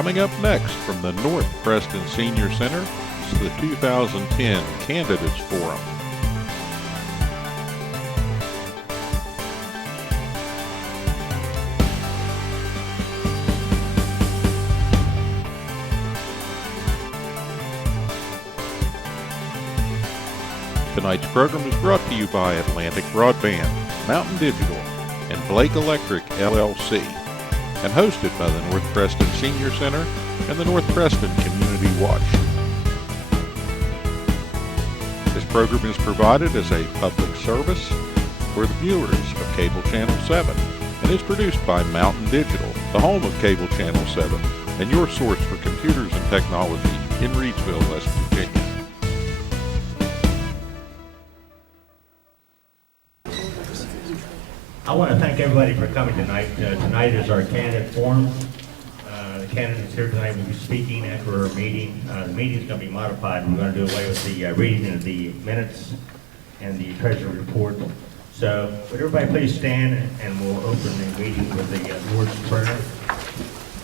Coming up next from the North Preston Senior Center is the 2010 Candidates Forum. Tonight's program is brought to you by Atlantic Broadband, Mountain Digital, and Blake Electric, LLC, and hosted by the North Preston Senior Center and the North Preston Community Watch. This program is provided as a public service for the viewers of Cable Channel 7 and is produced by Mountain Digital, the home of Cable Channel 7, and your source for computers and technology in Reedsville, West Virginia. I want to thank everybody for coming tonight. Tonight is our candidate forum. The candidates here tonight will be speaking after our meeting. The meeting is going to be modified. We're going to do away with the reading of the minutes and the treasurer report. So would everybody please stand, and we'll open the meeting with the Lord's Prayer,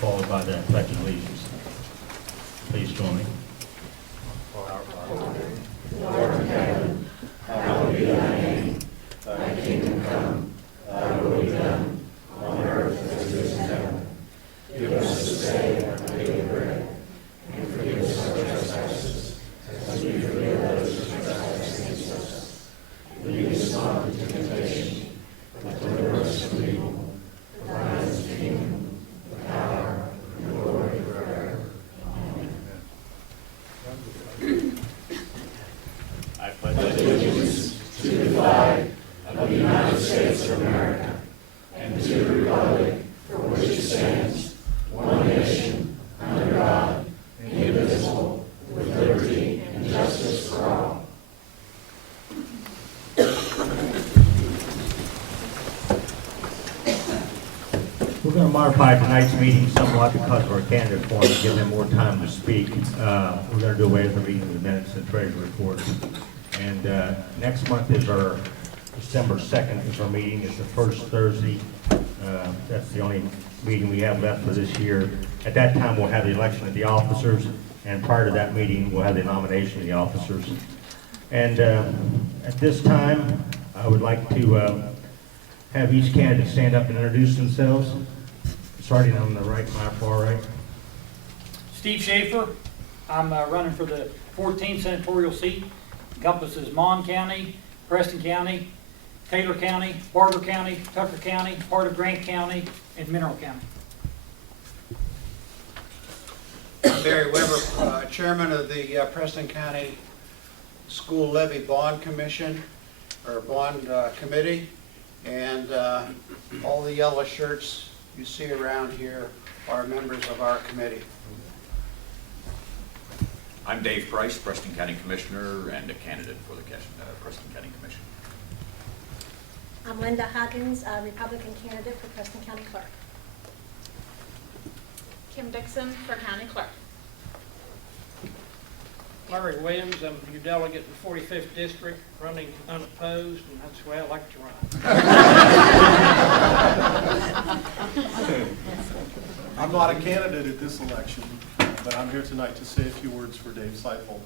followed by the Pledge of Allegiance. Please join me. Lord of heaven, hallowed be thy name. Thy kingdom come. Thy will be done, on earth as it is in heaven. Give us this day our daily bread, and forgive us our trespasses, as we forgive those who trespass against us. Lead us not into temptation, but deliver us from evil. For thine is the kingdom, the power, and the glory forever. Amen. I pledge allegiance to the flag of the United States of America, and to the republic for which it stands, one nation, under God, indivisible, with liberty and justice for all. We're going to modify tonight's meeting somewhat because of our candidate forum to give them more time to speak. We're going to do away with the reading of the minutes and treasury reports. And next month is our December 2nd is our meeting. It's the first Thursday. That's the only meeting we have left for this year. At that time, we'll have the election of the officers, and prior to that meeting, we'll have the nomination of the officers. And at this time, I would like to have each candidate stand up and introduce themselves. Starting on the right, my far right. Steve Schaefer. I'm running for the 14th senatorial seat. Encompasses Mon County, Preston County, Taylor County, Barber County, Tucker County, part of Grant County, and Mineral County. I'm Barry Weber, Chairman of the Preston County School Levy Bond Commission, or Bond Committee, and all the yellow shirts you see around here are members of our committee. I'm Dave Price, Preston County Commissioner and a candidate for the Preston County Commission. I'm Linda Huggins, Republican candidate for Preston County Clerk. Kim Dixon for County Clerk. Larry Williams, I'm your delegate in the 45th District, running unopposed, and that's the way I like to run. I'm not a candidate at this election, but I'm here tonight to say a few words for Dave Seifel,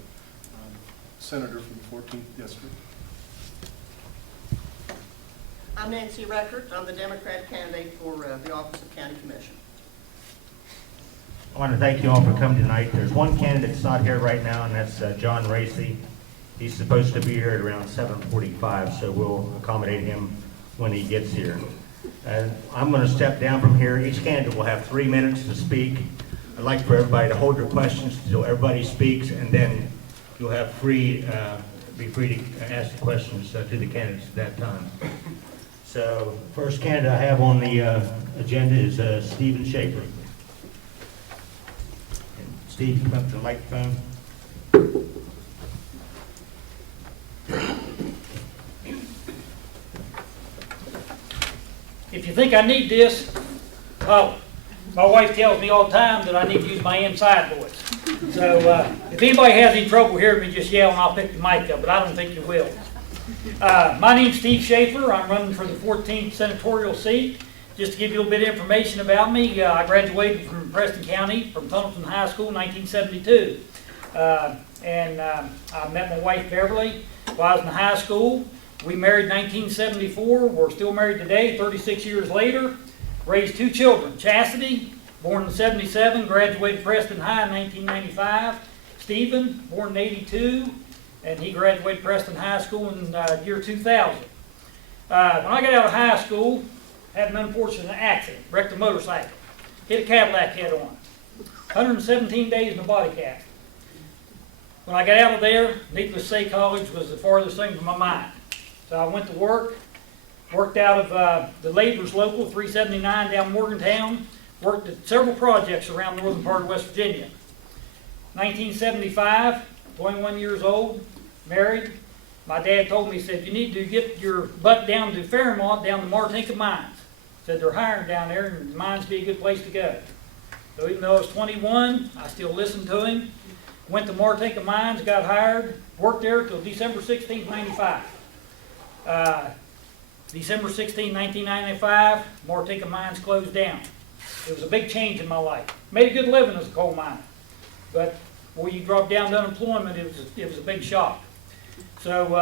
Senator from the 14th District. I'm Nancy Reckert. I'm the Democrat candidate for the Office of County Commission. I want to thank you all for coming tonight. There's one candidate that's not here right now, and that's John Raese. He's supposed to be here at around 7:45, so we'll accommodate him when he gets here. I'm going to step down from here. Each candidate will have 3 minutes to speak. I'd like for everybody to hold their questions until everybody speaks, and then you'll have be free to ask the questions to the candidates at that time. So, first candidate I have on the agenda is Stephen Schaefer. Steve, come up to the microphone. If you think I need this, call it. My wife tells me all the time that I need to use my inside voice. So if anybody has any trouble hearing me, just yell and I'll pick the mic up, but I don't think you will. My name's Steve Schaefer. I'm running for the 14th senatorial seat. Just to give you a little bit of information about me, I graduated from Preston County, from Tunnelton High School in 1972. I met my wife Beverly while I was in high school. We married in 1974. We're still married today, 36 years later. Raised 2 children. Chastity, born in 77, graduated Preston High in 1995. Stephen, born in 82, and he graduated Preston High School in year 2000. When I got out of high school, had an unfortunate accident, wrecked a motorcycle, hit a Cadillac head on, 117 days in a body cast. When I got out of there, needless to say, college was the farthest thing from my mind. So I went to work, worked out of the Labor's Local 379 down Morgantown, worked at several projects around the northern part of West Virginia. 1975, 21 years old, married. My dad told me, he said, you need to get your butt down to Fairmont, down to Martinka Mines. Said they're hiring down there and the mines be a good place to go. So even though I was 21, I still listened to him. Went to Martinka Mines, got hired, worked there until December 16, 95. December 16, 1995, Martinka Mines closed down. It was a big change in my life. Made a good living as a coal miner, but when you drop down to unemployment, it was a big shock. So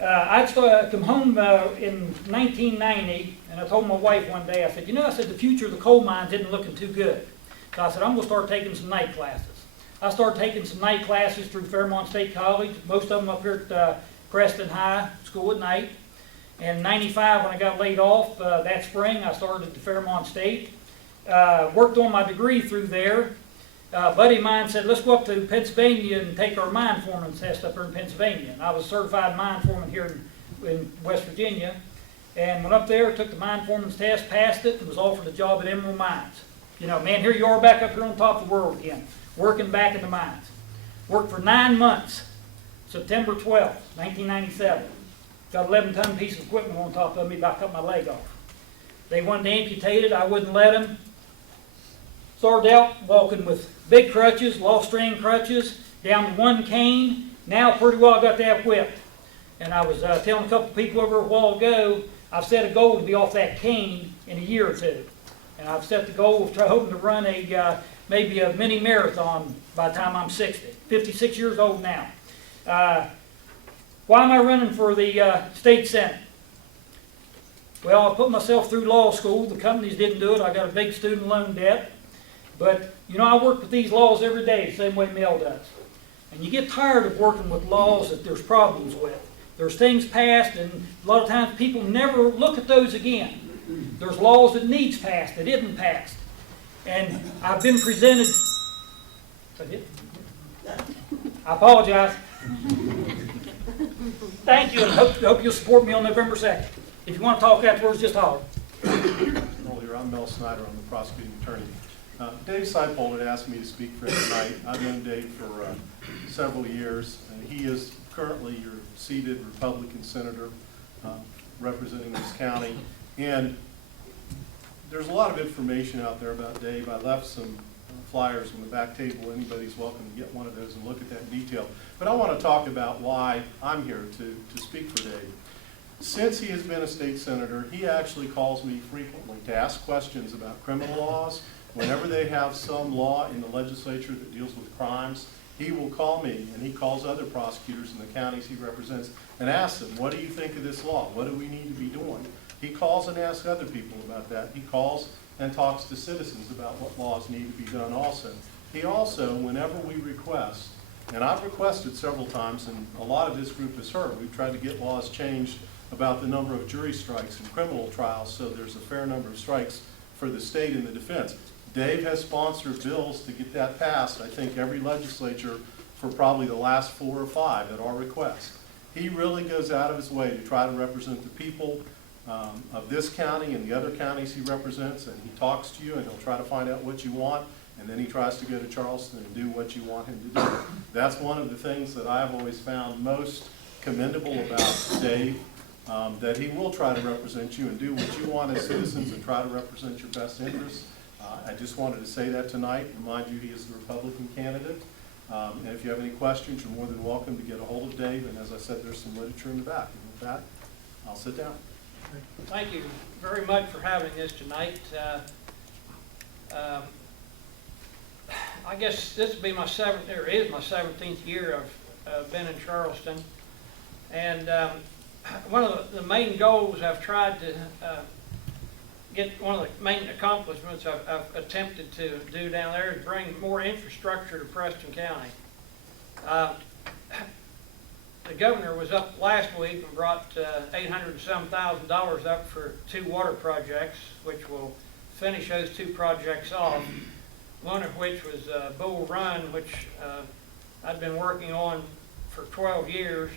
I come home in 1990, and I told my wife one day, I said, you know, I said, the future of the coal mines isn't looking too good. So I said, I'm going to start taking some night classes. I started taking some night classes through Fairmont State College, most of them up here at Preston High School at night. And in 95, when I got laid off that spring, I started at the Fairmont State. Worked on my degree through there. A buddy of mine said, let's go up to Pennsylvania and take our mine foreman test up here in Pennsylvania. And I was a certified mine foreman here in West Virginia. And went up there, took the mine foreman's test, passed it, and was offered a job at Emerald Mines. You know, man, here you are back up here on top of the world again, working back in the mines. Worked for 9 months, September 12th, 1997. Got an 11-ton piece of equipment on top of me, about cut my leg off. They wanted to amputate it, I wouldn't let them. Started out walking with big crutches, lost string crutches, down to 1 cane. Now pretty well got that whipped. And I was telling a couple people over a while ago, I've set a goal to be off that cane in a year or 2. And I've set the goal of hoping to run maybe a mini marathon by the time I'm 60. 56 years old now. Why am I running for the state senate? Well, I put myself through law school. The companies didn't do it. I got a big student loan debt. But, you know, I work with these laws every day, the same way Mel does. And you get tired of working with laws that there's problems with. There's things passed, and a lot of times people never look at those again. There's laws that needs passed, that isn't passed. And I've been presented... Is that it? I apologize. Thank you, and hope you'll support me on November 2nd. If you want to talk afterwards, just holler. Earlier, I'm Mel Snyder, I'm the prosecuting attorney. Dave Seipold had asked me to speak for him tonight. I've known Dave for several years, and he is currently your seated Republican senator representing this county. And there's a lot of information out there about Dave. I left some flyers on the back table. Anybody's welcome to get one of those and look at that in detail. But I want to talk about why I'm here to speak for Dave. Since he has been a state senator, he actually calls me frequently to ask questions about criminal laws. Whenever they have some law in the legislature that deals with crimes, he will call me, and he calls other prosecutors in the counties he represents and asks them, what do you think of this law? What do we need to be doing? He calls and asks other people about that. He calls and talks to citizens about what laws need to be done also. He also, whenever we request, and I've requested several times, and a lot of this group has heard, we've tried to get laws changed about the number of jury strikes in criminal trials so there's a fair number of strikes for the state and the defense. Dave has sponsored bills to get that passed, I think every legislature for probably the last 4 or 5 at our request. He really goes out of his way to try to represent the people of this county and the other counties he represents, and he talks to you and he'll try to find out what you want, and then he tries to go to Charleston and do what you want him to do. That's one of the things that I've always found most commendable about Dave, that he will try to represent you and do what you want as citizens and try to represent your best interests. I just wanted to say that tonight, remind you he is the Republican candidate. And if you have any questions, you're more than welcome to get a hold of Dave. And as I said, there's some literature in the back. And with that, I'll sit down. Thank you very much for having this tonight. I guess this will be my 17th year of been in Charleston. And one of the main goals I've tried to get, one of the main accomplishments I've attempted to do down there is bring more infrastructure to Preston County. The governor was up last week and brought $800 and some thousand up for 2 water projects, which will finish those 2 projects off. One of which was Bull Run, which I've been working on for 12 years,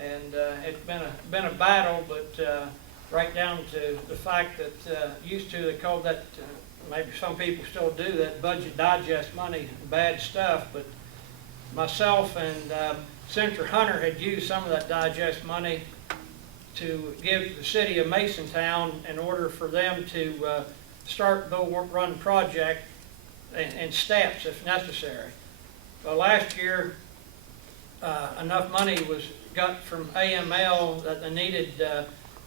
and it's been a battle, but right down to the fact that used to they called that, maybe some people still do, that budget digest money, bad stuff, but myself and Senator Hunter had used some of that digest money to give to the city of Masontown in order for them to start the Bull Run project in steps if necessary. Well, last year, enough money was got from AML that they needed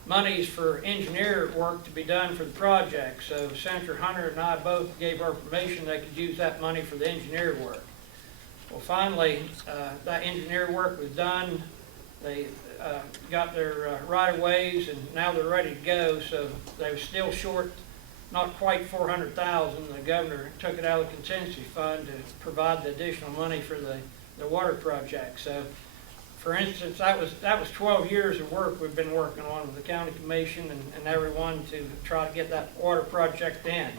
monies for engineer work to be done for the project. So Senator Hunter and I both gave our permission they could use that money for the engineer work. Well, finally, that engineer work was done. They got their right-of-ways, and now they're ready to go. So they were still short, not quite $400,000. The governor took it out of the contingency fund to provide the additional money for the water project. So, for instance, that was 12 years of work we've been working on with the county commission and everyone to try to get that water project in.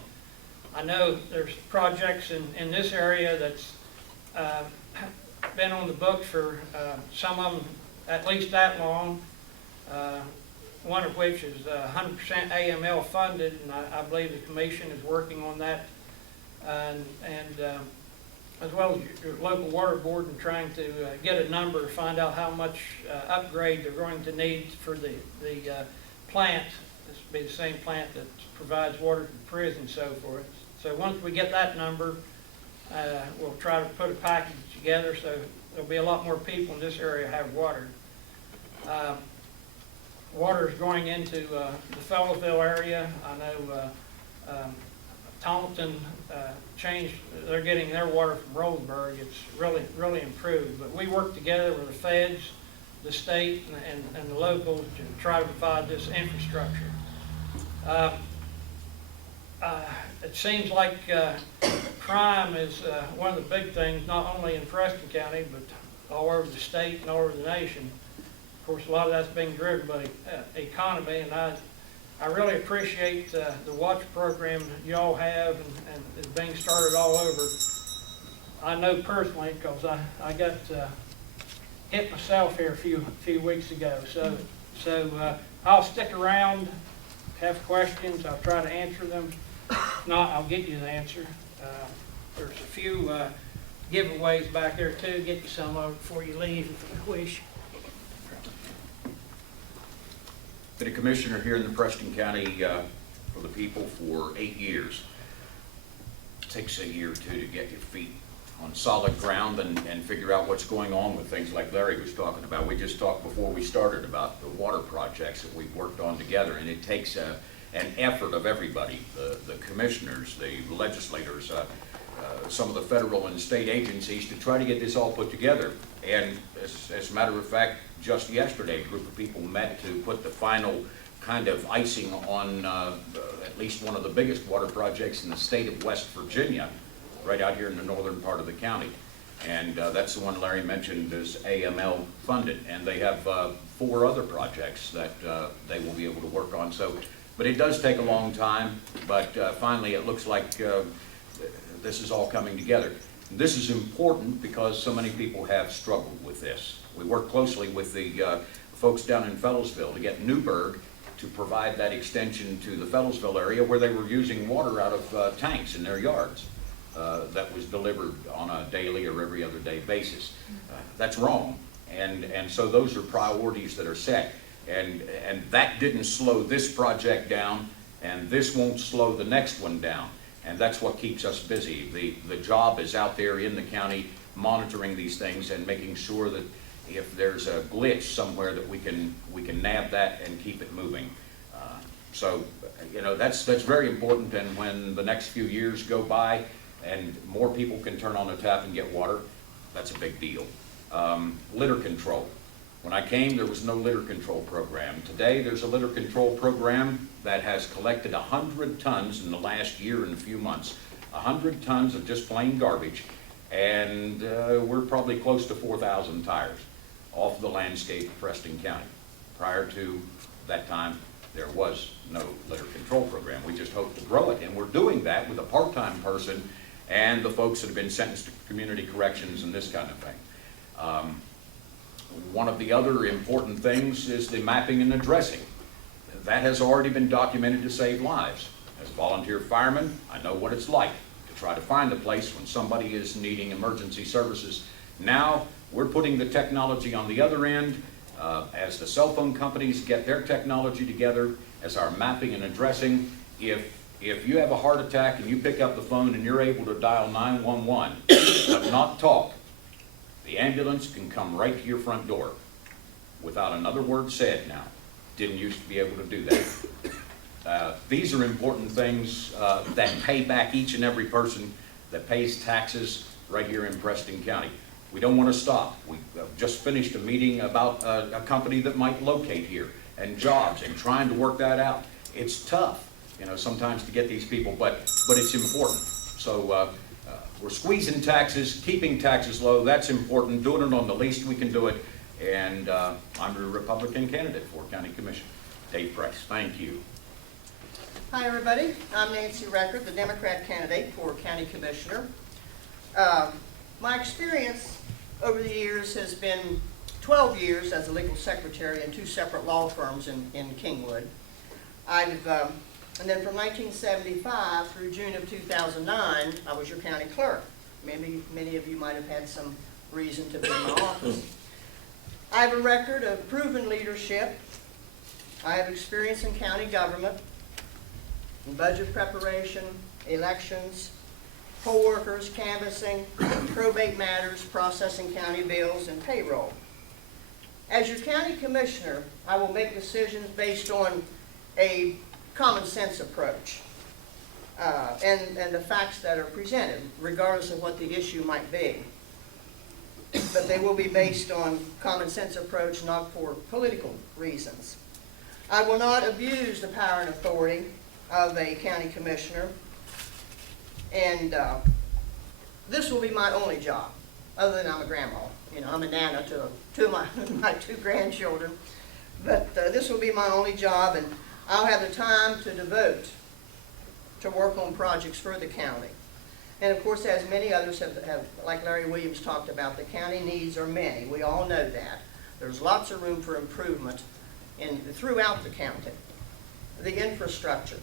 I know there's projects in this area that's been on the books for some of them at least that long. One of which is 100% AML funded, and I believe the commission is working on that, and as well as your local water board, and trying to get a number to find out how much upgrade they're going to need for the plant. This will be the same plant that provides water to the prison and so forth. So once we get that number, we'll try to put a package together so there'll be a lot more people in this area have water. Water is going into the Fellows-ville area. I know Taunton changed, they're getting their water from Roseburg. It's really improved. But we work together with the feds, the state, and the locals to try to provide this infrastructure. It seems like crime is one of the big things, not only in Preston County, but all over the state and all over the nation. Of course, a lot of that's being driven by the economy, and I really appreciate the watch program you all have and is being started all over. I know personally because I got hit myself here a few weeks ago. So I'll stick around, have questions, I'll try to answer them. If not, I'll get you the answer. There's a few giveaways back there too. Get you some of it before you leave if you wish. Been a commissioner here in the Preston County for the people for 8 years. It takes a year or two to get your feet on solid ground and figure out what's going on with things like Larry was talking about. We just talked before we started about the water projects that we've worked on together, and it takes an effort of everybody, the commissioners, the legislators, some of the federal and state agencies to try to get this all put together. And as a matter of fact, just yesterday, a group of people met to put the final kind of icing on at least one of the biggest water projects in the state of West Virginia, right out here in the northern part of the county. And that's the one Larry mentioned is AML funded. And they have 4 other projects that they will be able to work on. So, but it does take a long time, but finally it looks like this is all coming together. This is important because so many people have struggled with this. We work closely with the folks down in Fellows-ville to get Newburgh to provide that extension to the Fellows-ville area where they were using water out of tanks in their yards that was delivered on a daily or every other day basis. That's wrong. And so those are priorities that are set. And that didn't slow this project down, and this won't slow the next one down. And that's what keeps us busy. The job is out there in the county monitoring these things and making sure that if there's a glitch somewhere that we can nab that and keep it moving. So, you know, that's very important, and when the next few years go by and more people can turn on the tap and get water, that's a big deal. Litter control. When I came, there was no litter control program. Today, there's a litter control program that has collected 100 tons in the last year and a few months. 100 tons of just plain garbage, and we're probably close to 4,000 tires off the landscape of Preston County. Prior to that time, there was no litter control program. We just hope to grow it, and we're doing that with a part-time person and the folks that have been sentenced to community corrections and this kind of thing. One of the other important things is the mapping and addressing. That has already been documented to save lives. As a volunteer fireman, I know what it's like to try to find a place when somebody is needing emergency services. Now, we're putting the technology on the other end. As the cell phone companies get their technology together, as our mapping and addressing, if you have a heart attack and you pick up the phone and you're able to dial 911, but not talk, the ambulance can come right to your front door without another word said now. Didn't used to be able to do that. These are important things that pay back each and every person that pays taxes right here in Preston County. We don't want to stop. We just finished a meeting about a company that might locate here and jobs and trying to work that out. It's tough, you know, sometimes to get these people, but it's important. So we're squeezing taxes, keeping taxes low. That's important. Doing it on the least we can do it. And I'm the Republican candidate for County Commission. Dave Price. Thank you. Hi, everybody. I'm Nancy Record, the Democrat candidate for County Commissioner. My experience over the years has been 12 years as a legal secretary in 2 separate law firms in Kingwood. And then from 1975 through June of 2009, I was your county clerk. Many of you might have had some reason to be in my office. I have a record of proven leadership. I have experience in county government, in budget preparation, elections, poll workers, canvassing, probate matters, processing county bills, and payroll. As your county commissioner, I will make decisions based on a common sense approach and the facts that are presented, regardless of what the issue might be. But they will be based on common sense approach, not for political reasons. I will not abuse the power and authority of a county commissioner, and this will be my only job, other than I'm a grandma. You know, I'm a nana to two of my 2 grandchildren, but this will be my only job, and I'll have the time to devote to work on projects for the county. And of course, as many others have, like Larry Williams talked about, the county needs are many. We all know that. There's lots of room for improvement throughout the county. The infrastructure.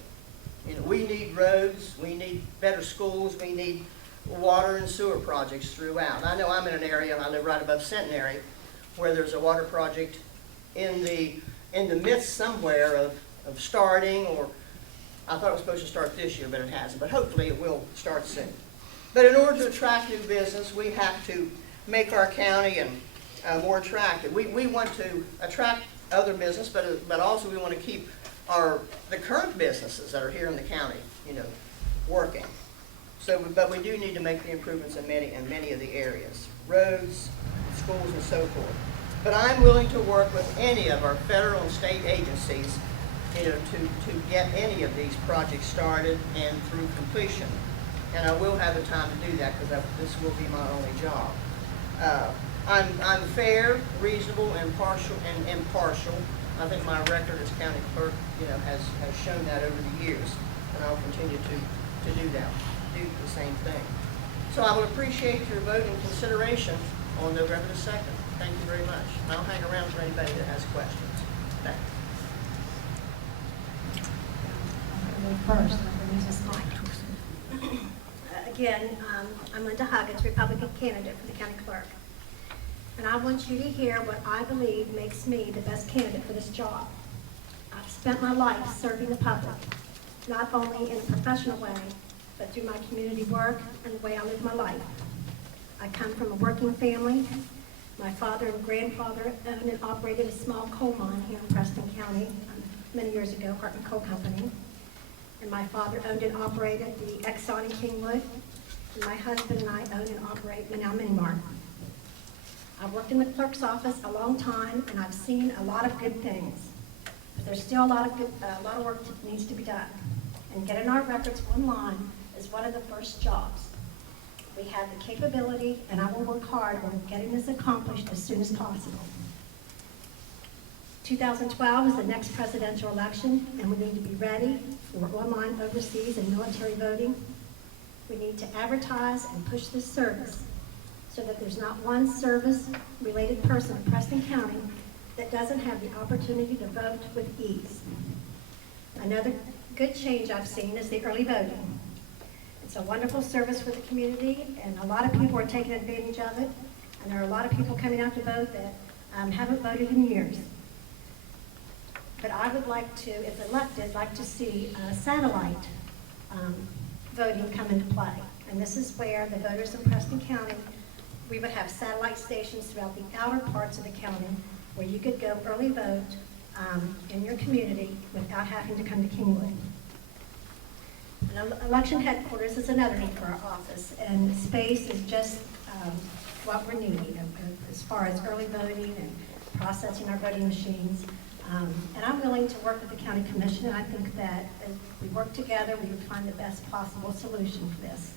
You know, we need roads, we need better schools, we need water and sewer projects throughout. I know I'm in an area, I live right above Centenary, where there's a water project in the midst somewhere of starting, or I thought it was supposed to start this year, but it hasn't. But hopefully it will start soon. But in order to attract new business, we have to make our county more attractive. We want to attract other business, but also we want to keep the current businesses that are here in the county, you know, working. So, but we do need to make the improvements in many of the areas, roads, schools, and so forth. But I'm willing to work with any of our federal and state agencies, you know, to get any of these projects started and through completion. And I will have the time to do that because this will be my only job. I'm fair, reasonable, impartial. I think my record as county clerk, you know, has shown that over the years, and I'll continue to do the same thing. So I will appreciate your vote and consideration on November the 2nd. Thank you very much. I'll hang around for anybody that has questions. Thanks. First, again, I'm Linda Huggins, Republican candidate for the county clerk. And I want you to hear what I believe makes me the best candidate for this job. I've spent my life serving the public, not only in a professional way, but through my community work and the way I live my life. I come from a working family. My father and grandfather owned and operated a small coal mine here in Preston County. many years ago, Hartman Coal Company. And my father owned and operated the Exxon in Kingwood. And my husband and I own and operate Manal Mini Mart. I've worked in the clerk's office a long time, and I've seen a lot of good things. But there's still a lot of work that needs to be done. And getting our records online is one of the first jobs. We have the capability, and I will work hard on getting this accomplished as soon as possible. 2012 is the next presidential election, and we need to be ready for online overseas and military voting. We need to advertise and push this service so that there's not one service-related person in Preston County that doesn't have the opportunity to vote with ease. Another good change I've seen is the early voting. It's a wonderful service for the community, and a lot of people are taking advantage of it, and there are a lot of people coming out to vote that haven't voted in years. But I would like to, if elected, like to see satellite voting come into play. And this is where the voters in Preston County, we would have satellite stations throughout the outer parts of the county where you could go early vote in your community without having to come to Kingwood. And election headquarters is another need for our office, and space is just what we're needing as far as early voting and processing our voting machines. And I'm willing to work with the county commission, and I think that if we work together, we would find the best possible solution for this.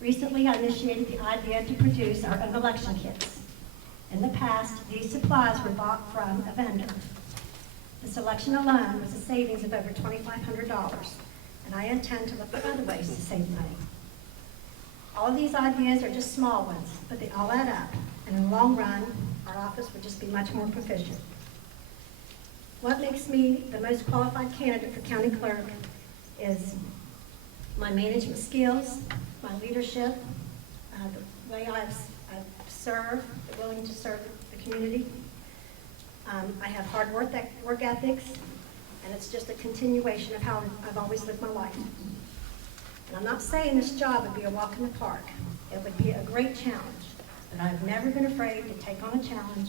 Recently, I initiated the idea to produce our own election kits. In the past, these supplies were bought from a vendor. The selection alone was a savings of over $2,500, and I intend to look for other ways to save money. All of these ideas are just small ones, but they all add up, and in the long run, our office would just be much more proficient. What makes me the most qualified candidate for county clerk is my management skills, my leadership, the way I've served, willing to serve the community. I have hard work ethics, and it's just a continuation of how I've always lived my life. And I'm not saying this job would be a walk in the park. It would be a great challenge, but I've never been afraid to take on a challenge.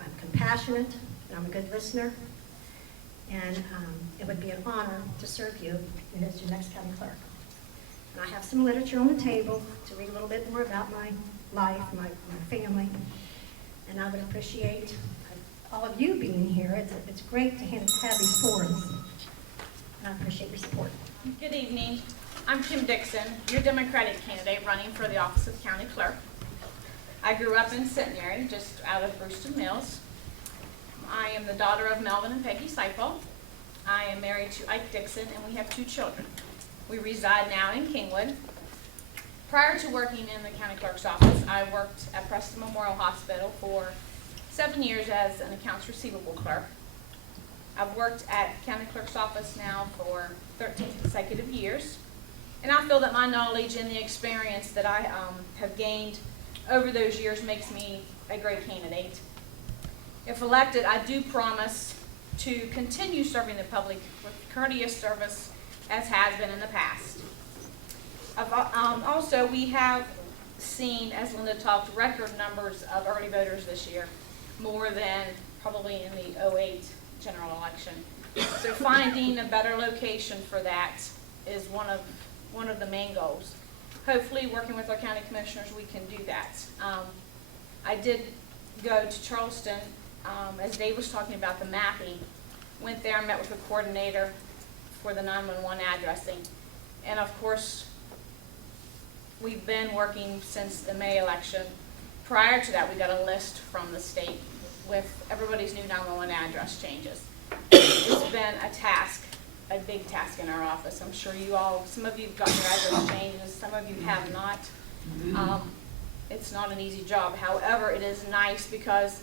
I'm compassionate, and I'm a good listener, and it would be an honor to serve you as your next county clerk. And I have some literature on the table to read a little bit more about my life, my family, and I would appreciate all of you being here. It's great to have these forums, and I appreciate your support. Good evening. I'm Kim Dixon, your Democratic candidate running for the office of county clerk. I grew up in Centenary, just out of Brewston Mills. I am the daughter of Melvin and Peggy Seipel. I am married to Ike Dixon, and we have 2 children. We reside now in Kingwood. Prior to working in the county clerk's office, I worked at Preston Memorial Hospital for 7 years as an accounts receivable clerk. I've worked at county clerk's office now for 13 consecutive years, and I feel that my knowledge and the experience that I have gained over those years makes me a great candidate. If elected, I do promise to continue serving the public with courteous service as has been in the past. Also, we have seen, as Linda talked, record numbers of early voters this year, more than probably in the 08 general election. So finding a better location for that is one of the main goals. Hopefully, working with our county commissioners, we can do that. I did go to Charleston, as Dave was talking about the mapping, went there and met with the coordinator for the 911 addressing. And of course, we've been working since the May election. Prior to that, we got a list from the state with everybody's new 911 address changes. It's been a task, a big task in our office. I'm sure you all, some of you have gotten your address changes, some of you have not. It's not an easy job. However, it is nice because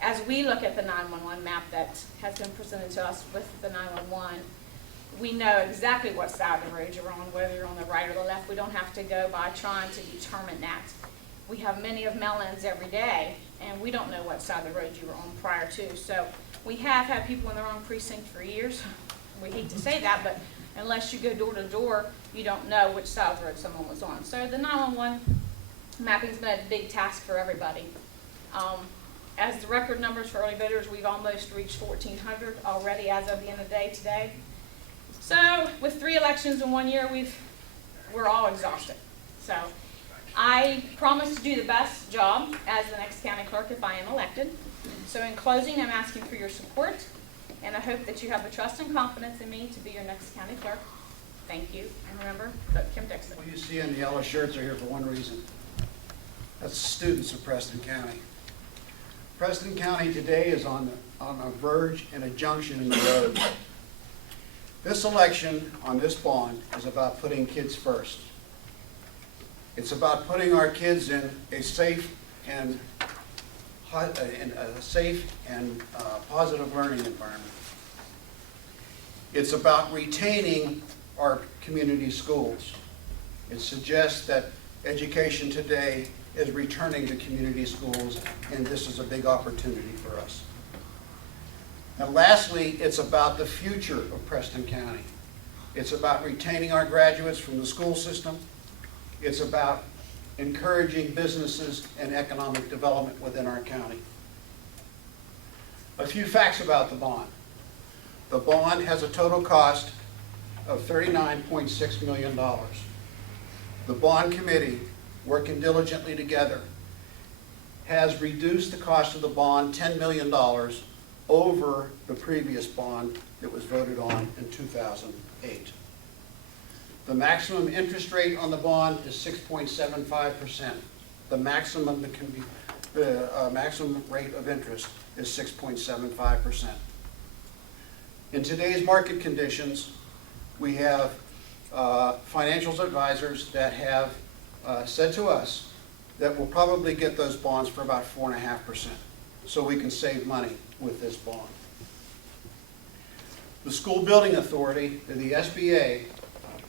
as we look at the 911 map that has been presented to us with the 911, we know exactly what side of the road you're on, whether you're on the right or the left. We don't have to go by trying to determine that. We have many of mail-ins every day, and we don't know what side of the road you were on prior to. So we have had people in the wrong precinct for years. We hate to say that, but unless you go door to door, you don't know which side of the road someone was on. So the 911 mapping's been a big task for everybody. As the record numbers for early voters, we've almost reached 1,400 already as of the end of the day today. So with 3 elections in 1 year, we're all exhausted. So I promise to do the best job as the next county clerk if I am elected. So in closing, I'm asking for your support, and I hope that you have the trust and confidence in me to be your next county clerk. Thank you, and remember, vote Kim Dixon. What you see in the yellow shirts are here for one reason. That's the students of Preston County. Preston County today is on a verge and a junction in the road. This election on this bond is about putting kids first. It's about putting our kids in a safe and positive learning environment. It's about retaining our community schools. It suggests that education today is returning to community schools, and this is a big opportunity for us. And lastly, it's about the future of Preston County. It's about retaining our graduates from the school system. It's about encouraging businesses and economic development within our county. A few facts about the bond. The bond has a total cost of $39.6 million. The bond committee, working diligently together, has reduced the cost of the bond $10 million over the previous bond that was voted on in 2008. The maximum interest rate on the bond is 6.75%. The maximum that can be, maximum rate of interest is 6.75%. In today's market conditions, we have financial advisors that have said to us that we'll probably get those bonds for about 4.5%, so we can save money with this bond. The School Building Authority, the SBA,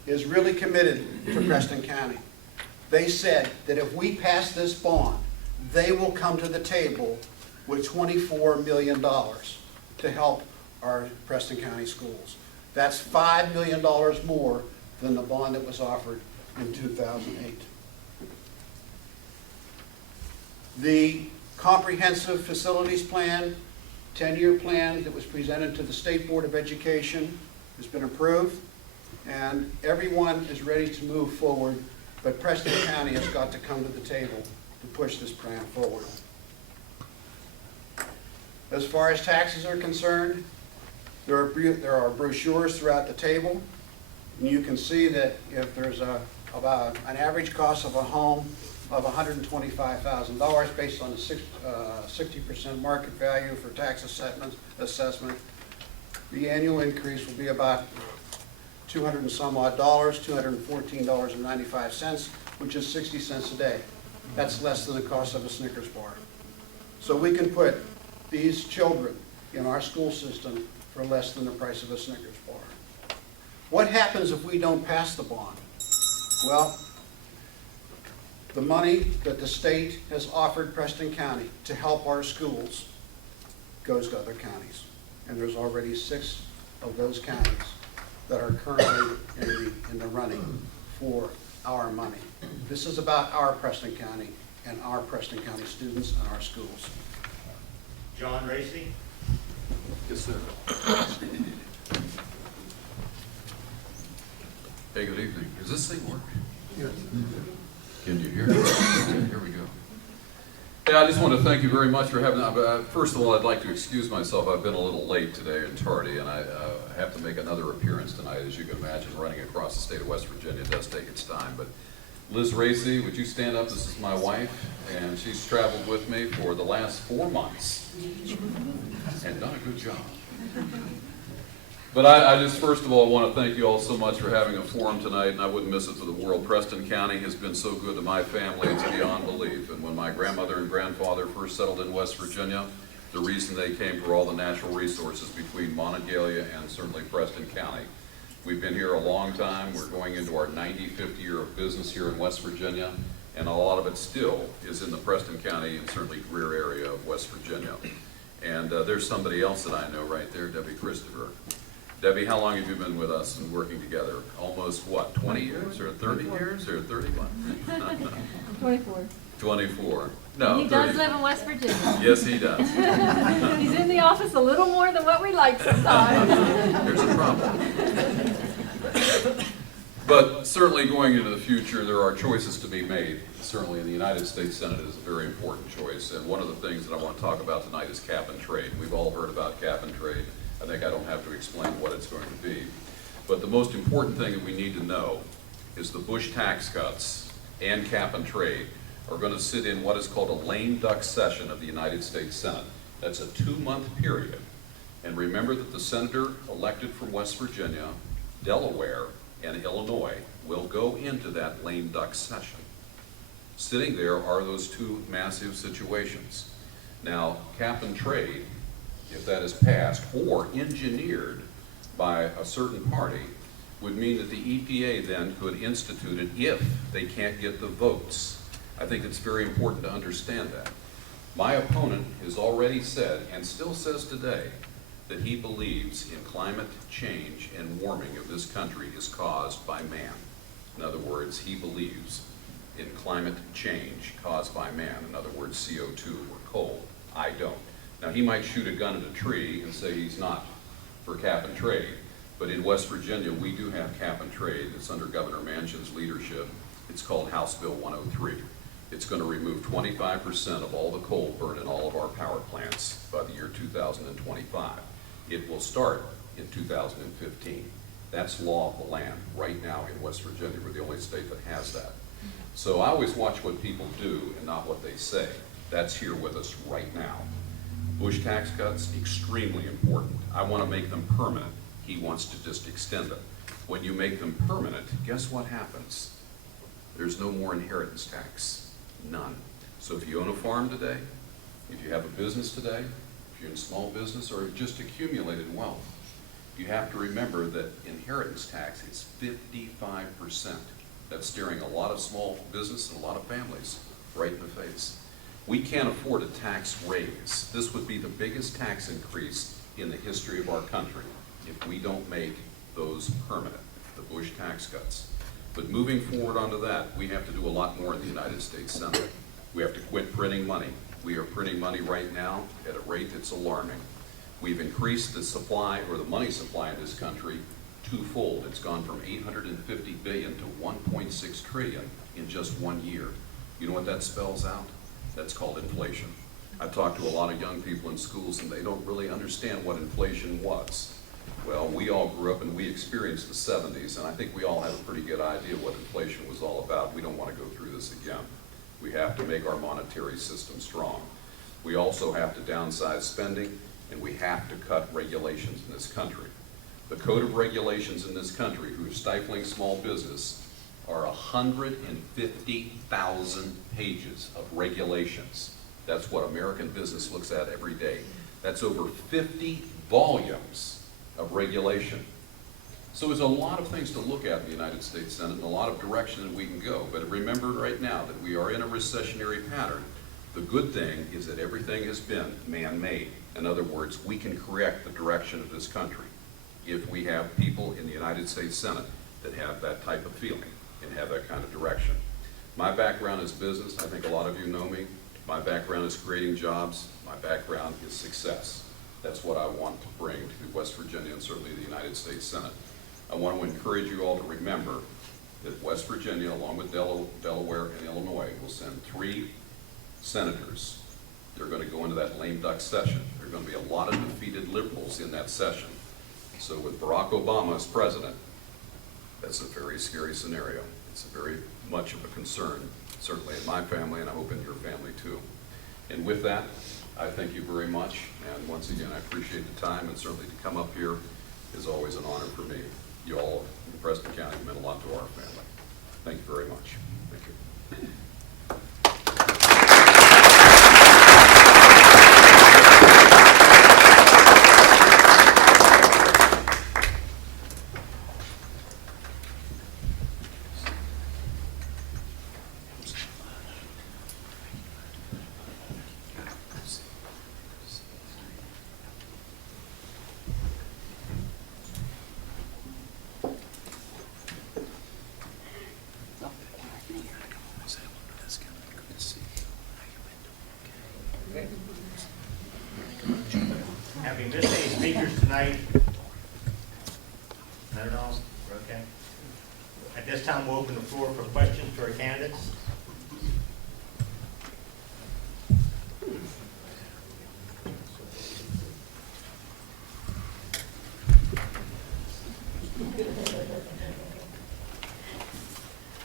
is really committed to Preston County. They said that if we pass this bond, they will come to the table with $24 million to help our Preston County schools. That's $5 million more than the bond that was offered in 2008. The comprehensive facilities plan, 10-year plan that was presented to the State Board of Education has been approved, and everyone is ready to move forward, but Preston County has got to come to the table to push this plan forward. As far as taxes are concerned, there are brochures throughout the table, and you can see that if there's about an average cost of a home of $125,000 based on the 60% market value for tax assessment, the annual increase will be about $200 and some odd, $214.95, which is 60 cents a day. That's less than the cost of a Snickers bar. So we can put these children in our school system for less than the price of a Snickers bar. What happens if we don't pass the bond? Well, the money that the state has offered Preston County to help our schools goes to other counties. And there's already 6 of those counties that are currently in the running for our money. This is about our Preston County and our Preston County students and our schools. John Raese? Yes, sir. Hey, good evening. Does this thing work? Yes. Can you hear me? Here we go. Yeah, I just want to thank you very much for having, first of all, I'd like to excuse myself. I've been a little late today and tardy, and I have to make another appearance tonight. As you can imagine, running across the state of West Virginia does take its time. But Liz Raese, would you stand up? This is my wife, and she's traveled with me for the last 4 months and done a good job. But I just, first of all, want to thank you all so much for having a forum tonight, and I wouldn't miss it for the world. Preston County has been so good to my family, it's beyond belief. And when my grandmother and grandfather first settled in West Virginia, the reason they came for all the natural resources between Monongalia and certainly Preston County. We've been here a long time. We're going into our 95th year of business here in West Virginia, and a lot of it still is in the Preston County and certainly Greer area of West Virginia. And there's somebody else that I know right there, Debbie Christopher. Debbie, how long have you been with us and working together? Almost what, 20 years or 30 years or 31? 24. 24. No, He 30. does live in West Virginia. Yes, he does. He's in the office a little more than what we like sometimes. There's a problem. But certainly going into the future, there are choices to be made. Certainly in the United States Senate is a very important choice. And one of the things that I want to talk about tonight is cap and trade. We've all heard about cap and trade. I think I don't have to explain what it's going to be. But the most important thing that we need to know is the Bush tax cuts and cap and trade are going to sit in what is called a lame duck session of the United States Senate. That's a 2-month period. And remember that the senator elected from West Virginia, Delaware, and Illinois will go into that lame duck session. Sitting there are those two massive situations. Now, cap and trade, if that is passed or engineered by a certain party, would mean that the EPA then could institute it if they can't get the votes. I think it's very important to understand that. My opponent has already said, and still says today, that he believes in climate change and warming of this country is caused by man. In other words, he believes in climate change caused by man. In other words, CO2 or coal. I don't. Now, he might shoot a gun at a tree and say he's not for cap and trade, but in West Virginia, we do have cap and trade. It's under Governor Manchin's leadership. It's called House Bill 103. It's going to remove 25% of all the coal burned in all of our power plants by the year 2025. It will start in 2015. That's law of the land right now in West Virginia. We're the only state that has that. So I always watch what people do and not what they say. That's here with us right now. Bush tax cuts, extremely important. I want to make them permanent. He wants to just extend them. When you make them permanent, guess what happens? There's no more inheritance tax. None. So if you own a farm today, if you have a business today, if you're in small business or just accumulated wealth, you have to remember that inheritance tax is 55%. That's staring a lot of small business and a lot of families right in the face. We can't afford a tax raise. This would be the biggest tax increase in the history of our country if we don't make those permanent, the Bush tax cuts. But moving forward onto that, we have to do a lot more in the United States Senate. We have to quit printing money. We are printing money right now at a rate that's alarming. We've increased the supply, or the money supply in this country, twofold. It's gone from $850 billion to $1.6 trillion in just 1 year. You know what that spells out? That's called inflation. I've talked to a lot of young people in schools and they don't really understand what inflation was. Well, we all grew up and we experienced the 70s, and I think we all have a pretty good idea what inflation was all about. We don't want to go through this again. We have to make our monetary system strong. We also have to downsize spending, and we have to cut regulations in this country. The code of regulations in this country, who are stifling small business, are 150,000 pages of regulations. That's what American business looks at every day. That's over 50 volumes of regulation. So there's a lot of things to look at in the United States Senate and a lot of direction that we can go. But remember right now that we are in a recessionary pattern. The good thing is that everything has been man-made. In other words, we can correct the direction of this country if we have people in the United States Senate that have that type of feeling and have that kind of direction. My background is business. I think a lot of you know me. My background is creating jobs. My background is success. That's what I want to bring to West Virginia and certainly the United States Senate. I want to encourage you all to remember that West Virginia, along with Delaware and Illinois, will send 3 senators. They're going to go into that lame duck session. There are going to be a lot of defeated liberals in that session. So with Barack Obama as president, that's a very scary scenario. It's very much of a concern, certainly in my family, and I hope in your family too. And with that, I thank you very much. And once again, I appreciate the time, and certainly to come up here is always an honor for me. You all in Preston County meant a lot to our family. Thank you very much. Thank you. tonight? None at all? We're okay. At this time, we'll open the floor for questions to our candidates.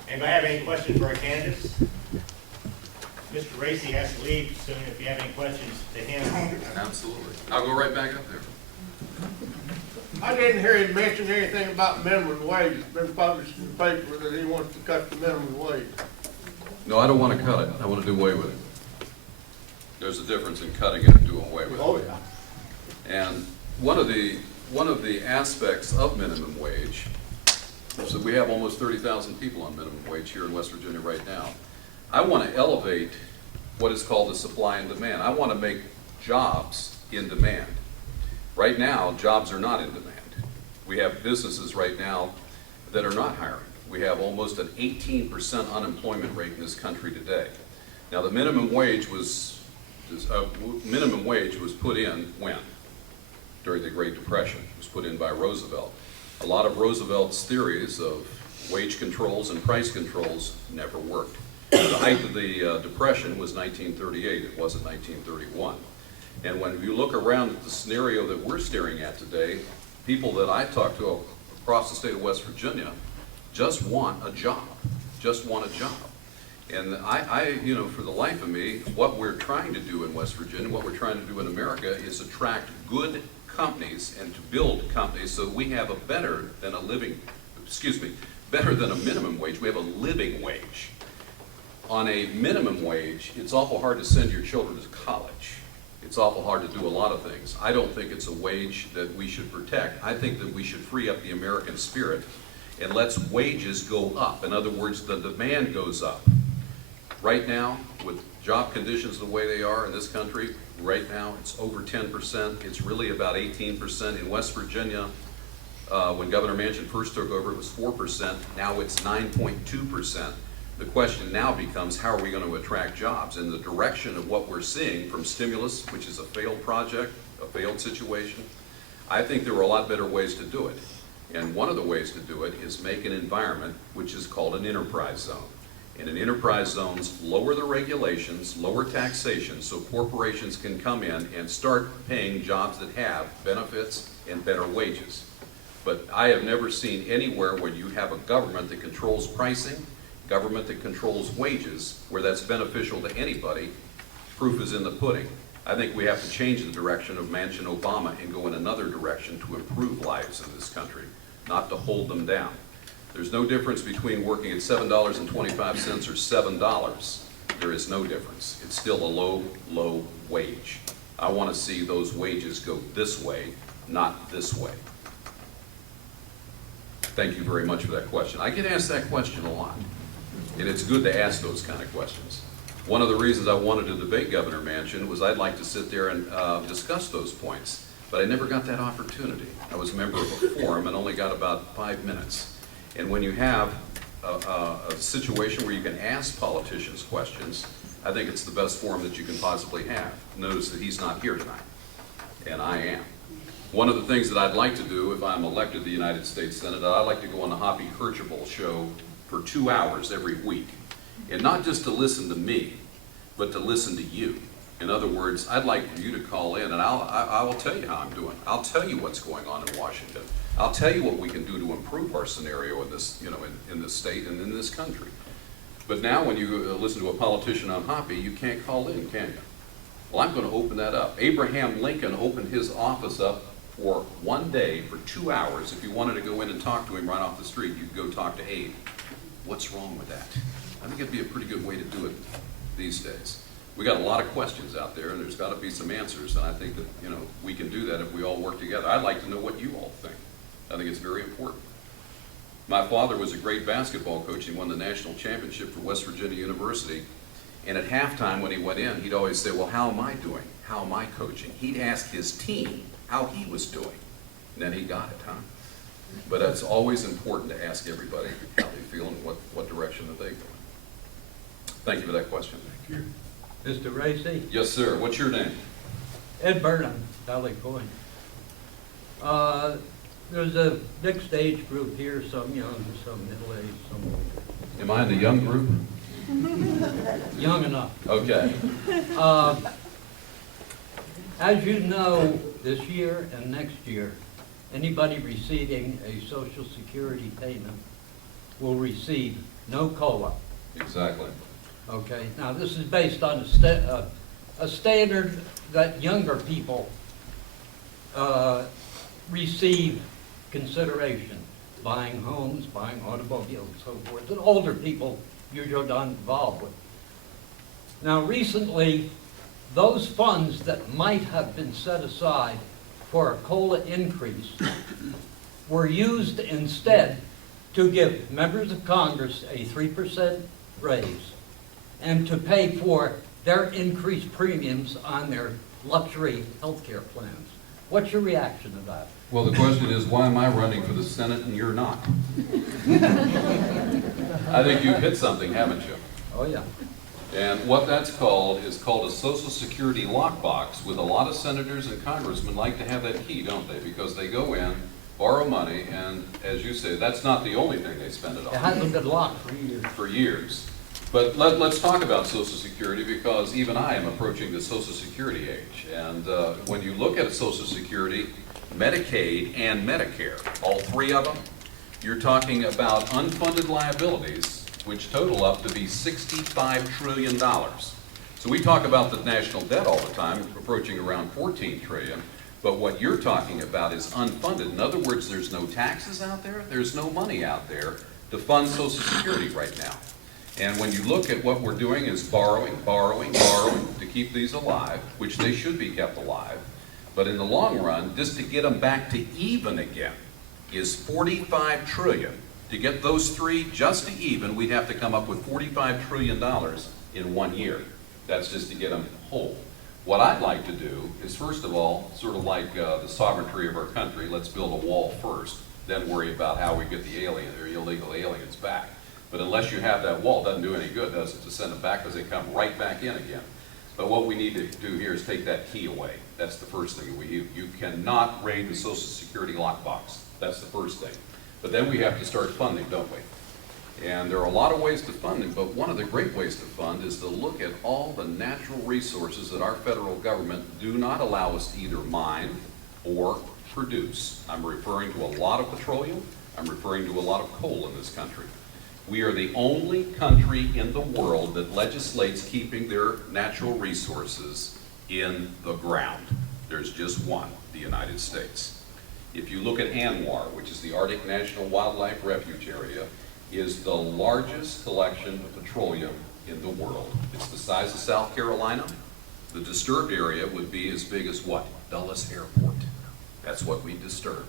Anybody have any questions for our candidates? Mr. Raese has to leave soon. If you have any questions to him. Absolutely. I'll go right back up there. I didn't hear him mention anything about minimum wage. It's been published in the paper that he wants to cut the minimum wage. No, I don't want to cut it. I want to do away with it. There's a difference in cutting it and doing away with it. Oh, yeah. And one of the aspects of minimum wage is that we have almost 30,000 people on minimum wage here in West Virginia right now. I want to elevate what is called the supply and demand. I want to make jobs in demand. Right now, jobs are not in demand. We have businesses right now that are not hiring. We have almost an 18% unemployment rate in this country today. Now, the minimum wage was put in when? During the Great Depression. It was put in by Roosevelt. A lot of Roosevelt's theories of wage controls and price controls never worked. The height of the Depression was 1938. It wasn't 1931. And when you look around at the scenario that we're staring at today, people that I talk to across the state of West Virginia just want a job, just want a job. And I, for the life of me, what we're trying to do in West Virginia, what we're trying to do in America is attract good companies and to build companies so we have a better than a minimum wage, we have a living wage. On a minimum wage, it's awful hard to send your children to college. It's awful hard to do a lot of things. I don't think it's a wage that we should protect. I think that we should free up the American spirit and let wages go up. In other words, the demand goes up. Right now, with job conditions the way they are in this country, right now it's over 10%. It's really about 18%. In West Virginia, when Governor Manchin first took over, it was 4%. Now it's 9.2%. The question now becomes, how are we going to attract jobs? In the direction of what we're seeing from stimulus, which is a failed project, a failed situation, I think there are a lot better ways to do it. And one of the ways to do it is make an environment which is called an enterprise zone. And in enterprise zones, lower the regulations, lower taxation, so corporations can come in and start paying jobs that have benefits and better wages. But I have never seen anywhere where you have a government that controls pricing, government that controls wages, where that's beneficial to anybody. Proof is in the pudding. I think we have to change the direction of Manchin Obama and go in another direction to improve lives in this country, not to hold them down. There's no difference between working at $7.25 or $7. There is no difference. It's still a low, low wage. I want to see those wages go this way, not this way. Thank you very much for that question. I get asked that question a lot. And it's good to ask those kind of questions. One of the reasons I wanted to debate Governor Manchin was I'd like to sit there and discuss those points, but I never got that opportunity. I was a member of a forum and only got about 5 minutes. And when you have a situation where you can ask politicians questions, I think it's the best forum that you can possibly have. Notice that he's not here tonight, and I am. One of the things that I'd like to do if I'm elected to the United States Senate, I'd like to go on the Hoppy Kercheval show for 2 hours every week. And not just to listen to me, but to listen to you. In other words, I'd like for you to call in and I will tell you how I'm doing. I'll tell you what's going on in Washington. I'll tell you what we can do to improve our scenario in this, in this state and in this country. But now when you listen to a politician on Hoppy, you can't call in, can you? Well, I'm going to open that up. Abraham Lincoln opened his office up for 1 day for 2 hours. If you wanted to go in and talk to him right off the street, you'd go talk to Abe. What's wrong with that? I think it'd be a pretty good way to do it these days. We got a lot of questions out there, and there's got to be some answers, and I think that, we can do that if we all work together. I'd like to know what you all think. I think it's very important. My father was a great basketball coach. He won the national championship for West Virginia University, and at halftime when he went in, he'd always say, well, how am I doing? How am I coaching? He'd ask his team how he was doing, and then he got it, huh? But it's always important to ask everybody how they feel and what direction are they going. Thank you for that question. Thank you. Mr. Raese? Yes, sir. What's your name? Ed Burnham, Dolly Point. There's a mixed age group here, some young, some middle-aged, some older. Am I in the young group? Young enough. Okay. As you know, this year and next year, anybody receiving a Social Security payment will receive no COLA. Exactly. Okay, now this is based on a standard that younger people receive consideration, buying homes, buying automobiles, and so forth, that older people usually not involved with. Now recently, those funds that might have been set aside for a COLA increase were used instead to give members of Congress a 3% raise and to pay for their increased premiums on their luxury health care plans. What's your reaction to that? Well, the question is, why am I running for the Senate and you're not? I think you've hit something, haven't you? Oh, yeah. And what that's called is called a Social Security lockbox, with a lot of senators and congressmen like to have that key, don't they? Because they go in, borrow money, and as you say, that's not the only thing they spend it on. It hasn't been locked for years. For years. But let's talk about Social Security, because even I am approaching the Social Security age. And when you look at Social Security, Medicaid, and Medicare, all three of them, you're talking about unfunded liabilities, which total up to be $65 trillion. So we talk about the national debt all the time, approaching around 14 trillion, but what you're talking about is unfunded. In other words, there's no taxes out there, there's no money out there to fund Social Security right now. And when you look at what we're doing is borrowing to keep these alive, which they should be kept alive. But in the long run, just to get them back to even again is $45 trillion. To get those three just to even, we'd have to come up with $45 trillion in 1 year. That's just to get them whole. What I'd like to do is, first of all, sort of like the sovereignty of our country, let's build a wall first, then worry about how we get the alien or illegal aliens back. But unless you have that wall, it doesn't do any good, does it, to send them back, because they come right back in again. But what we need to do here is take that key away. That's the first thing. You cannot raid the Social Security lockbox. That's the first thing. But then we have to start funding, don't we? And there are a lot of ways to fund it, but one of the great ways to fund is to look at all the natural resources that our federal government do not allow us to either mine or produce. I'm referring to a lot of petroleum. I'm referring to a lot of coal in this country. We are the only country in the world that legislates keeping their natural resources in the ground. There's just one, the United States. If you look at ANWR, which is the Arctic National Wildlife Refuge Area, is the largest collection of petroleum in the world. It's the size of South Carolina. The disturbed area would be as big as what? Dulles Airport. That's what we disturb.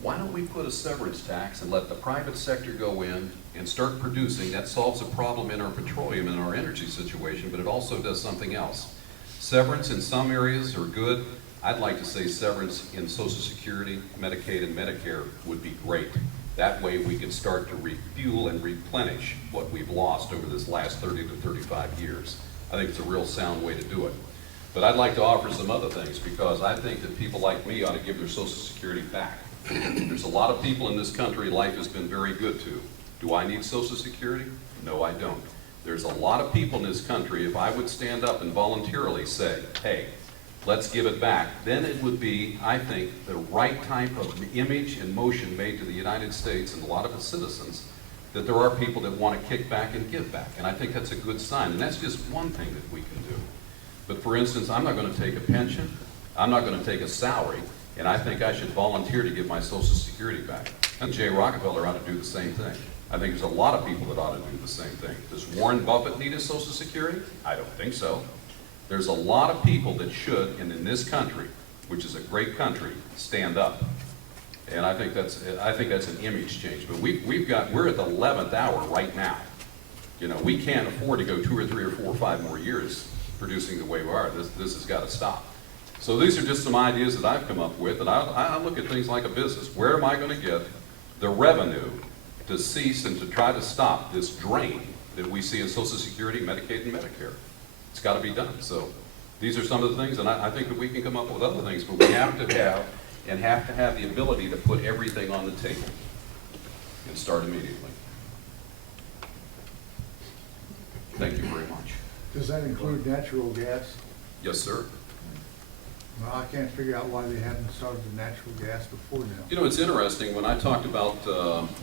Why don't we put a severance tax and let the private sector go in and start producing? That solves a problem in our petroleum and our energy situation, but it also does something else. Severance in some areas are good. I'd like to say severance in Social Security, Medicaid, and Medicare would be great. That way we could start to refuel and replenish what we've lost over this last 30 to 35 years. I think it's a real sound way to do it. But I'd like to offer some other things, because I think that people like me ought to give their Social Security back. There's a lot of people in this country life has been very good to. Do I need Social Security? No, I don't. There's a lot of people in this country, if I would stand up and voluntarily say, hey, let's give it back, then it would be, I think, the right type of image and motion made to the United States and a lot of its citizens, that there are people that want to kick back and give back. And I think that's a good sign. And that's just one thing that we can do. But for instance, I'm not going to take a pension. I'm not going to take a salary. And I think I should volunteer to give my Social Security back. And Jay Rockefeller ought to do the same thing. I think there's a lot of people that ought to do the same thing. Does Warren Buffett need his Social Security? I don't think so. There's a lot of people that should, and in this country, which is a great country, stand up. And I think that's an image change. But we're at the 11th hour right now. You know, we can't afford to go 2 or 3 or 4 or 5 more years producing the way we are. This has got to stop. So these are just some ideas that I've come up with, and I look at things like a business. Where am I going to get the revenue to cease and to try to stop this drain that we see in Social Security, Medicaid, and Medicare? It's got to be done. So these are some of the things, and I think that we can come up with other things, but we have to have and have to have the ability to put everything on the table and start immediately. Thank you very much. Does that include natural gas? Yes, sir. Well, I can't figure out why they haven't started the natural gas before now. You know, it's interesting, when I talked about,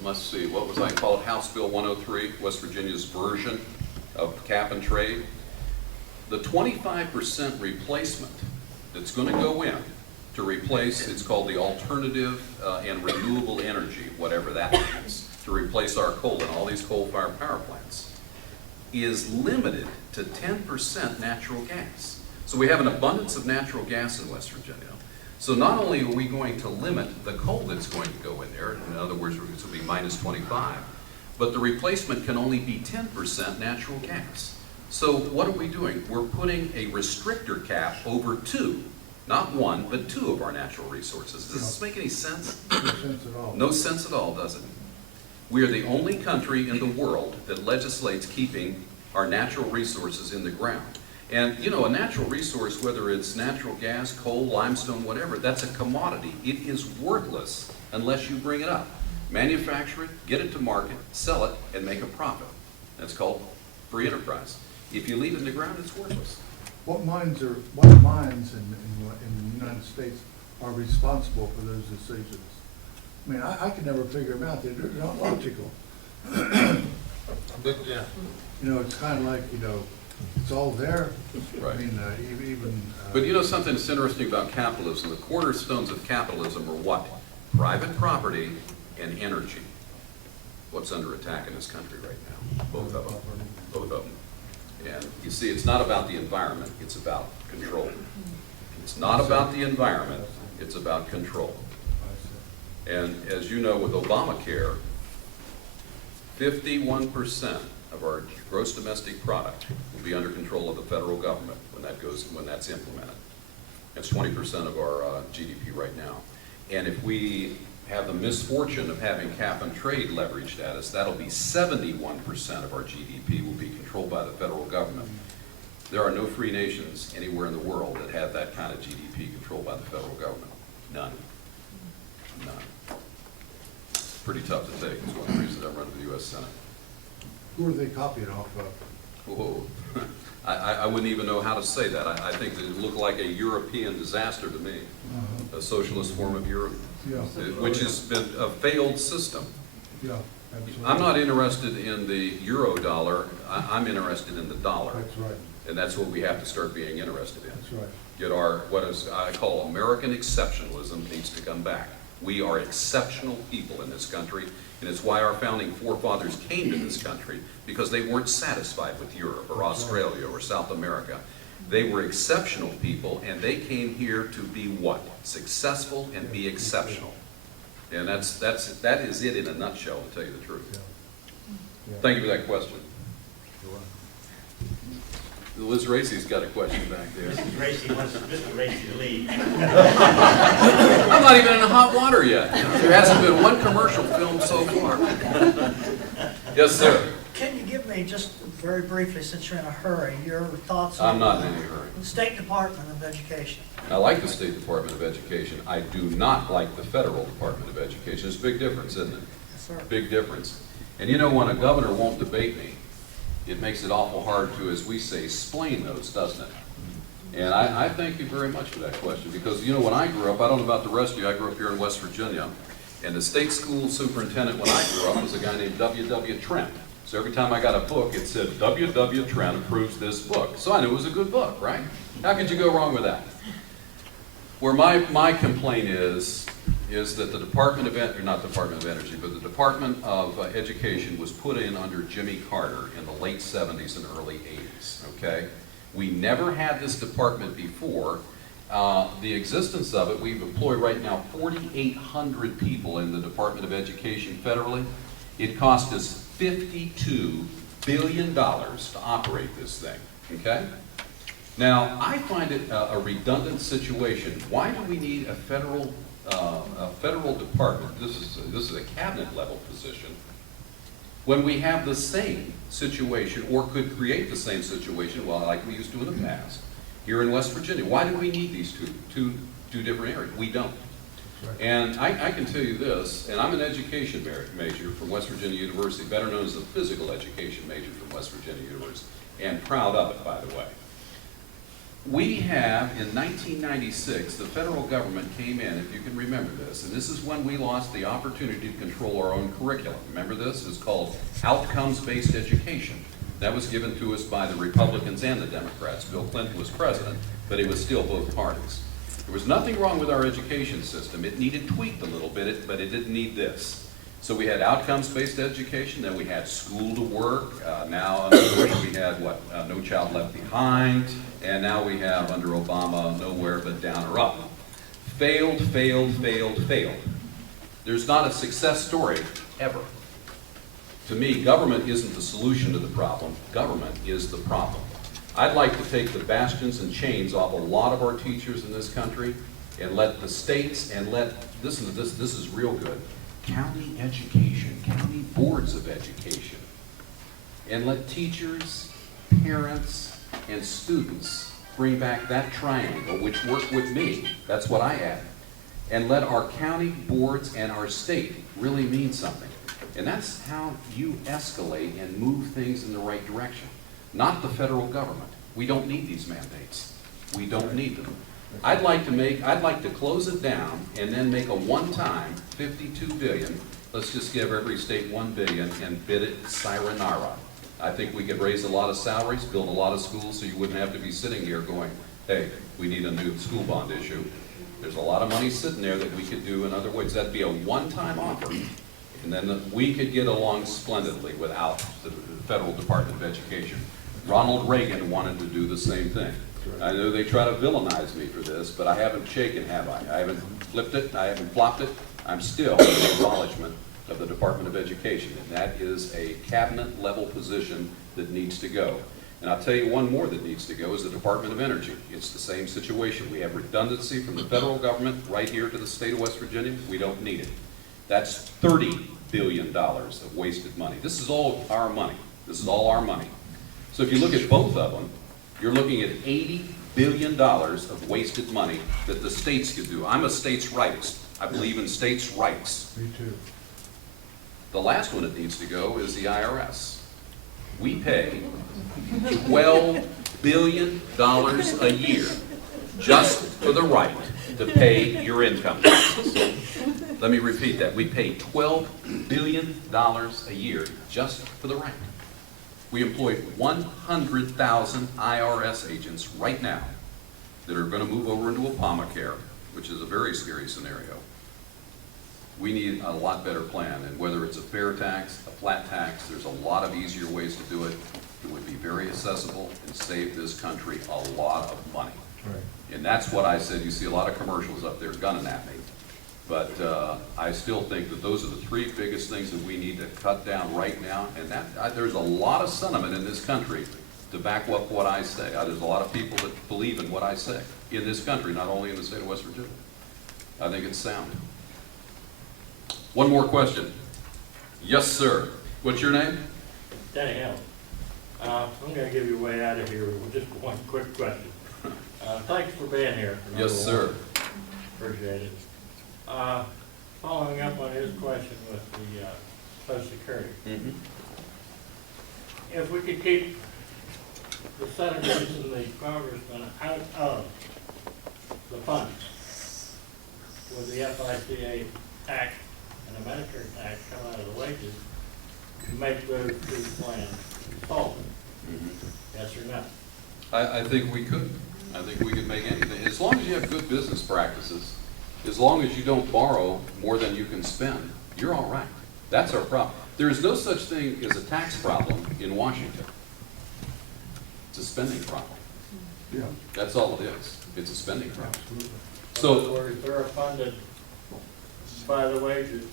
let's see, what was I call it, House Bill 103, West Virginia's version of cap and trade, the 25% replacement that's going to go in to replace, it's called the alternative and renewable energy, whatever that means, to replace our coal and all these coal-fired power plants, is limited to 10% natural gas. So we have an abundance of natural gas in West Virginia. So not only are we going to limit the coal that's going to go in there, in other words, this will be minus 25, but the replacement can only be 10% natural gas. So what are we doing? We're putting a restrictor cap over two, not one, but two of our natural resources. Does this make any sense? No sense at all. No sense at all, does it? We are the only country in the world that legislates keeping our natural resources in the ground. And, you know, a natural resource, whether it's natural gas, coal, limestone, whatever, that's a commodity. It is worthless unless you bring it up. Manufacture it, get it to market, sell it, and make a profit. That's called free enterprise. If you leave it in the ground, it's worthless. What mines in the United States are responsible for those decisions? I mean, I can never figure them out. They're not logical. Yeah. You know, it's kind of like, you know, it's all there. Right. I mean, even. But you know something that's interesting about capitalism? The cornerstones of capitalism are what? Private property and energy. What's under attack in this country right now? Both of them. Both of them. And you see, it's not about the environment, it's about control. It's not about the environment, it's about control. And as you know, with Obamacare, 51% of our gross domestic product will be under control of the federal government when that's implemented. That's 20% of our GDP right now. And if we have the misfortune of having cap and trade leveraged at us, that'll be 71% of our GDP will be controlled by the federal government. There are no free nations anywhere in the world that have that kind of GDP controlled by the federal government. None. None. Pretty tough to take. It's one of the reasons I run for the U.S. Senate. Who are they copying off of? Whoa. I wouldn't even know how to say that. I think it looked like a European disaster to me, a socialist form of Europe, Yeah. which has been a failed system. Yeah, absolutely. I'm not interested in the euro dollar. I'm interested in the dollar. That's right. And that's what we have to start being interested in. That's right. Get our, what is I call American exceptionalism needs to come back. We are exceptional people in this country, and it's why our founding forefathers came to this country, because they weren't satisfied with Europe or Australia or South America. They were exceptional people, and they came here to be what? Successful and be exceptional. And that is it in a nutshell, to tell you the truth. Yeah. Thank you for that question. Liz Race's got a question back there. Mrs. Raese wants Mr. Raese to leave. I'm not even in the hot water yet. There hasn't been one commercial filmed so far. Yes, sir. Can you give me, just very briefly, since you're in a hurry, your thoughts on I'm not in any hurry. the State Department of Education? I like the State Department of Education. I do not like the Federal Department of Education. There's a big difference, isn't it? Yes, sir. Big difference. And you know, when a governor won't debate me, it makes it awful hard to, as we say, explain those, doesn't it? And I thank you very much for that question, because, you know, when I grew up, I don't know about the rest of you, I grew up here in West Virginia, and the state school superintendent when I grew up was a guy named W.W. Trent. So every time I got a book, it said, W.W. Trent approves this book. So I knew it was a good book, right? How could you go wrong with that? Where my complaint is that the Department of, not Department of Energy, but the Department of Education was put in under Jimmy Carter in the late 70s and early 80s, okay? We never had this department before. The existence of it, we employ right now 4,800 people in the Department of Education federally. It cost us $52 billion to operate this thing, okay? Now, I find it a redundant situation. Why do we need a federal department? This is a cabinet level position, when we have the same situation, or could create the same situation, well, like we used to in the past, here in West Virginia. Why do we need these two different areas? We don't. And I can tell you this, and I'm an education major from West Virginia University, better known as a physical education major from West Virginia University, and proud of it, by the way. We have, in 1996, the federal government came in, if you can remember this, and this is when we lost the opportunity to control our own curriculum. Remember this? It's called outcomes-based education. That was given to us by the Republicans and the Democrats. Bill Clinton was president, but it was still both parties. There was nothing wrong with our education system. It needed tweaked a little bit, but it didn't need this. So we had outcomes-based education, then we had school to work, now under Bush we had what, No Child Left Behind, and now we have under Obama, Nowhere But Down or Up. Failed, failed, failed, failed. There's not a success story ever. To me, government isn't the solution to the problem, government is the problem. I'd like to take the bastions and chains off a lot of our teachers in this country and let the states and this is real good, county education, county boards of education, and let teachers, parents, and students bring back that triangle which worked with me. That's what I added. And let our county boards and our state really mean something. And that's how you escalate and move things in the right direction. Not the federal government. We don't need these mandates. We don't need them. I'd like to close it down and then make a one-time $52 billion. Let's just give every state $1 billion and bid it sayonara. I think we could raise a lot of salaries, build a lot of schools, so you wouldn't have to be sitting here going, hey, we need a new school bond issue. There's a lot of money sitting there that we could do in other ways. That'd be a one-time offer. And then we could get along splendidly without the Federal Department of Education. Ronald Reagan wanted to do the same thing. I know they try to villainize me for this, but I haven't shaken, have I? I haven't flipped it, I haven't flopped it. I'm still an acknowledgement of the Department of Education, and that is a cabinet level position that needs to go. And I'll tell you one more that needs to go is the Department of Energy. It's the same situation. We have redundancy from the federal government right here to the state of West Virginia. We don't need it. That's $30 billion of wasted money. This is all our money. This is all our money. So if you look at both of them, you're looking at $80 billion of wasted money that the states could do. I'm a states' rights. I believe in states' rights. Me too. The last one that needs to go is the IRS. We pay $12 billion a year just for the right to pay your income taxes. Let me repeat that. We pay $12 billion a year just for the right. We employ 100,000 IRS agents right now that are going to move over into Obamacare, which is a very scary scenario. We need a lot better plan, and whether it's a fair tax, a flat tax, there's a lot of easier ways to do it. It would be very accessible and save this country a lot of money. Right. And that's what I said. You see a lot of commercials up there gunning at me. But I still think that those are the three biggest things that we need to cut down right now. And there's a lot of sentiment in this country to back up what I say. There's a lot of people that believe in what I say in this country, not only in the state of West Virginia. I think it's sound. One more question. Yes, sir. What's your name? Danny Hamlin. I'm going to give you a way out of here with just one quick question. Thanks for being here. Yes, sir. Appreciate it. Following up on his question with the Social Security. Mm-hmm. If we could keep the senators and the congressmen out of the funds with the FICA tax and the Medicare tax come out of the wages to make those two plans solvent. Mm-hmm. Yes or no? I think we could. I think we could make anything. As long as you have good business practices, as long as you don't borrow more than you can spend, you're all right. That's our problem. There is no such thing as a tax problem in Washington. It's a spending problem. Yeah. That's all it is. It's a spending problem. Absolutely. In other words, they're funded by the wages,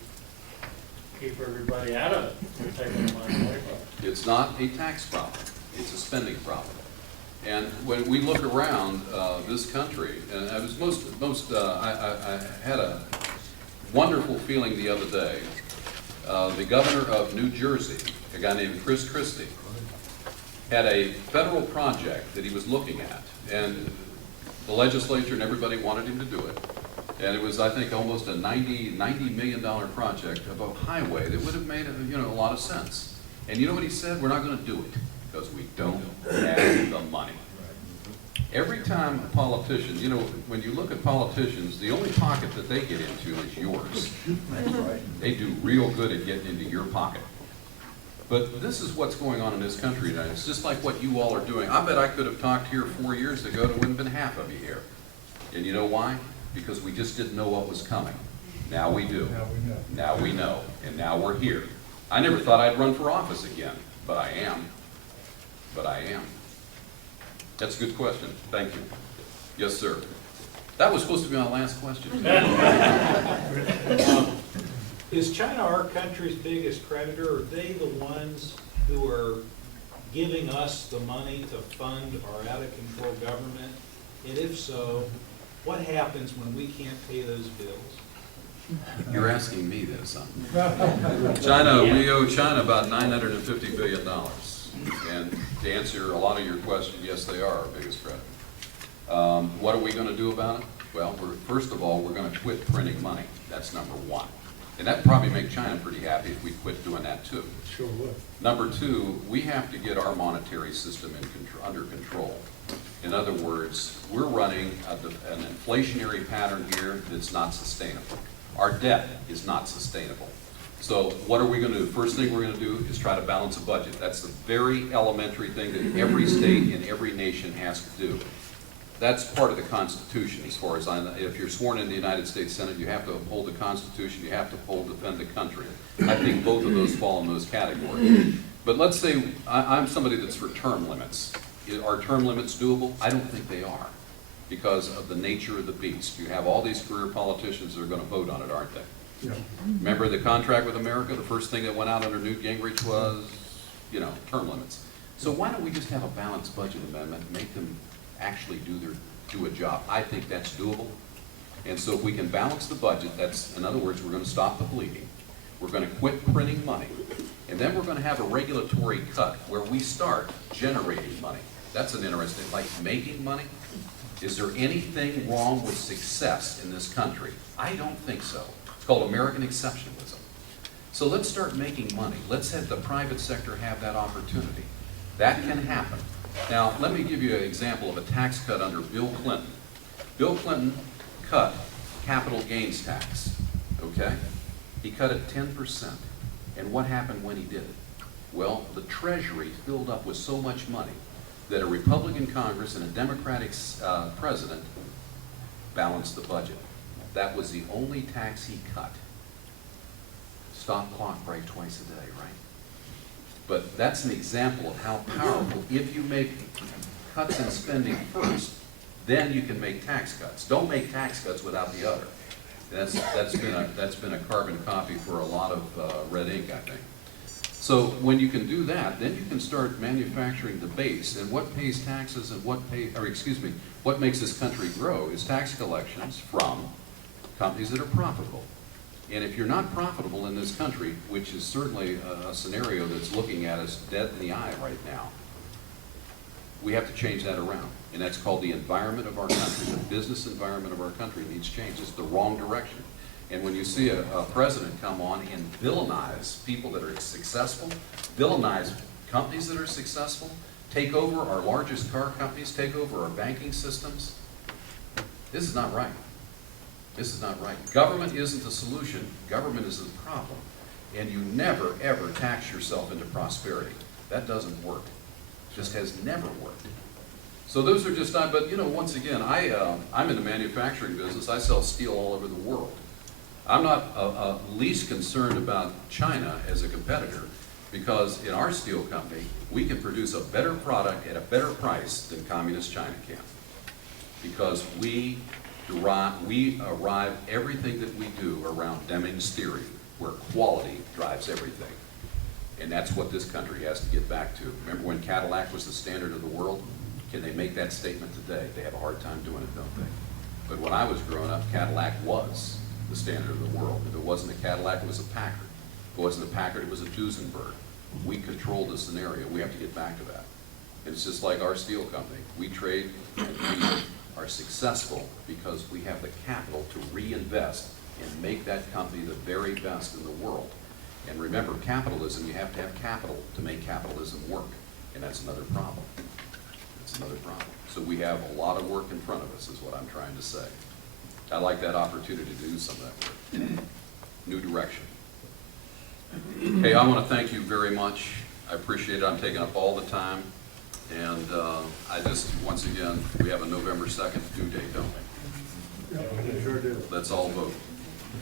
keep everybody out of it, they're taking the money away from it. It's not a tax problem. It's a spending problem. And when we look around this country, and I was I had a wonderful feeling the other day. The governor of New Jersey, a guy named Chris Christie, had a federal project that he was looking at, and the legislature and everybody wanted him to do it. And it was, I think, almost a $90 million project of a highway that would have made a lot of sense. And you know what he said? We're not going to do it because we don't have the money. Every time a politician, when you look at politicians, the only pocket that they get into is yours. They do real good at getting into your pocket. But this is what's going on in this country now. It's just like what you all are doing. I bet I could have talked here 4 years ago, there wouldn't have been half of you here. And you know why? Because we just didn't know what was coming. Now we do. Now we know. And now we're here. I never thought I'd run for office again, but I am. That's a good question. Thank you. Yes, sir. That was supposed to be my last question. Is China our country's biggest creditor? Are they the ones who are giving us the money to fund our out-of-control government? And if so, what happens when we can't pay those bills? You're asking me this, huh? China, we owe China about $950 billion. And to answer a lot of your question, yes, they are our biggest creditor. What are we going to do about it? Well, first of all, we're going to quit printing money. That's number one. And that'd probably make China pretty happy if we quit doing that too. Sure would. Number two, we have to get our monetary system under control. In other words, we're running an inflationary pattern here that's not sustainable. Our debt is not sustainable. So what are we going to do? First thing we're going to do is try to balance a budget. That's the very elementary thing that every state and every nation has to do. That's part of the Constitution as far as I know. If you're sworn in the United States Senate, you have to uphold the Constitution, you have to defend the country. I think both of those fall in those categories. But let's say I'm somebody that's for term limits. Are term limits doable? I don't think they are because of the nature of the beast. You have all these career politicians that are going to vote on it, aren't they? Yeah. Remember the contract with America? The first thing that went out under Newt Gingrich was, term limits. So why don't we just have a balanced budget amendment and make them actually do a job? I think that's doable. And so if we can balance the budget, in other words, we're going to stop the bleeding. We're going to quit printing money. And then we're going to have a regulatory cut where we start generating money. That's an interesting, like making money. Is there anything wrong with success in this country? I don't think so. It's called American exceptionalism. So let's start making money. Let's have the private sector have that opportunity. That can happen. Now, let me give you an example of a tax cut under Bill Clinton. Bill Clinton cut capital gains tax, okay? He cut it 10%. And what happened when he did it? Well, the Treasury filled up with so much money that a Republican Congress and a Democratic president balanced the budget. That was the only tax he cut. Stop clock break twice a day, right? But that's an example of how powerful, if you make cuts in spending first, then you can make tax cuts. Don't make tax cuts without the other. That's been a carbon copy for a lot of red ink, I think. So when you can do that, then you can start manufacturing the base. And what pays taxes and what makes this country grow is tax collections from companies that are profitable. And if you're not profitable in this country, which is certainly a scenario that's looking at us dead in the eye right now, we have to change that around. And that's called the environment of our country. The business environment of our country needs change. It's the wrong direction. And when you see a president come on and villainize people that are successful, villainize companies that are successful, take over our largest car companies, take over our banking systems, this is not right. This is not right. Government isn't the solution. Government is the problem. And you never, ever tax yourself into prosperity. That doesn't work. Just has never worked. So those are just, but once again, I'm in the manufacturing business. I sell steel all over the world. I'm not least concerned about China as a competitor because in our steel company, we can produce a better product at a better price than communist China can. Because we arrive everything that we do around Deming's theory, where quality drives everything. And that's what this country has to get back to. Remember when Cadillac was the standard of the world? Can they make that statement today? They have a hard time doing it, don't they? But when I was growing up, Cadillac was the standard of the world. If it wasn't a Cadillac, it was a Packard. If it wasn't a Packard, it was a Duesenberg. We control the scenario. We have to get back to that. And it's just like our steel company. We trade and are successful because we have the capital to reinvest and make that company the very best in the world. And remember, capitalism, you have to have capital to make capitalism work, and that's another problem. That's another problem. So we have a lot of work in front of us, is what I'm trying to say. I like that opportunity to do some of that work. New direction. Hey, I want to thank you very much. I appreciate it. I'm taking up all the time. And I just, once again, we have a November 2nd due date, don't we? Yeah, sure do. Let's all vote.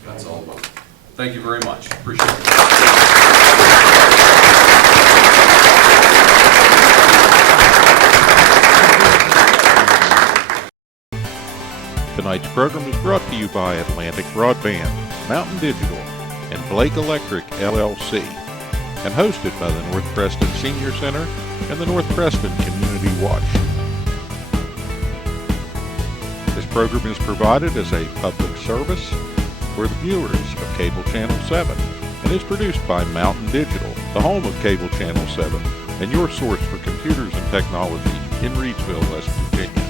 Let's all vote. Thank you very much. Appreciate it. Tonight's program is brought to you by Atlantic Broadband, Mountain Digital, and Blake Electric, LLC, and hosted by the North Preston Senior Center and the North Preston Community Watch. This program is provided as a public service for the viewers of Cable Channel 7 and is produced by Mountain Digital, the home of Cable Channel 7, and your source for computers and technology in Reedsville, West Virginia.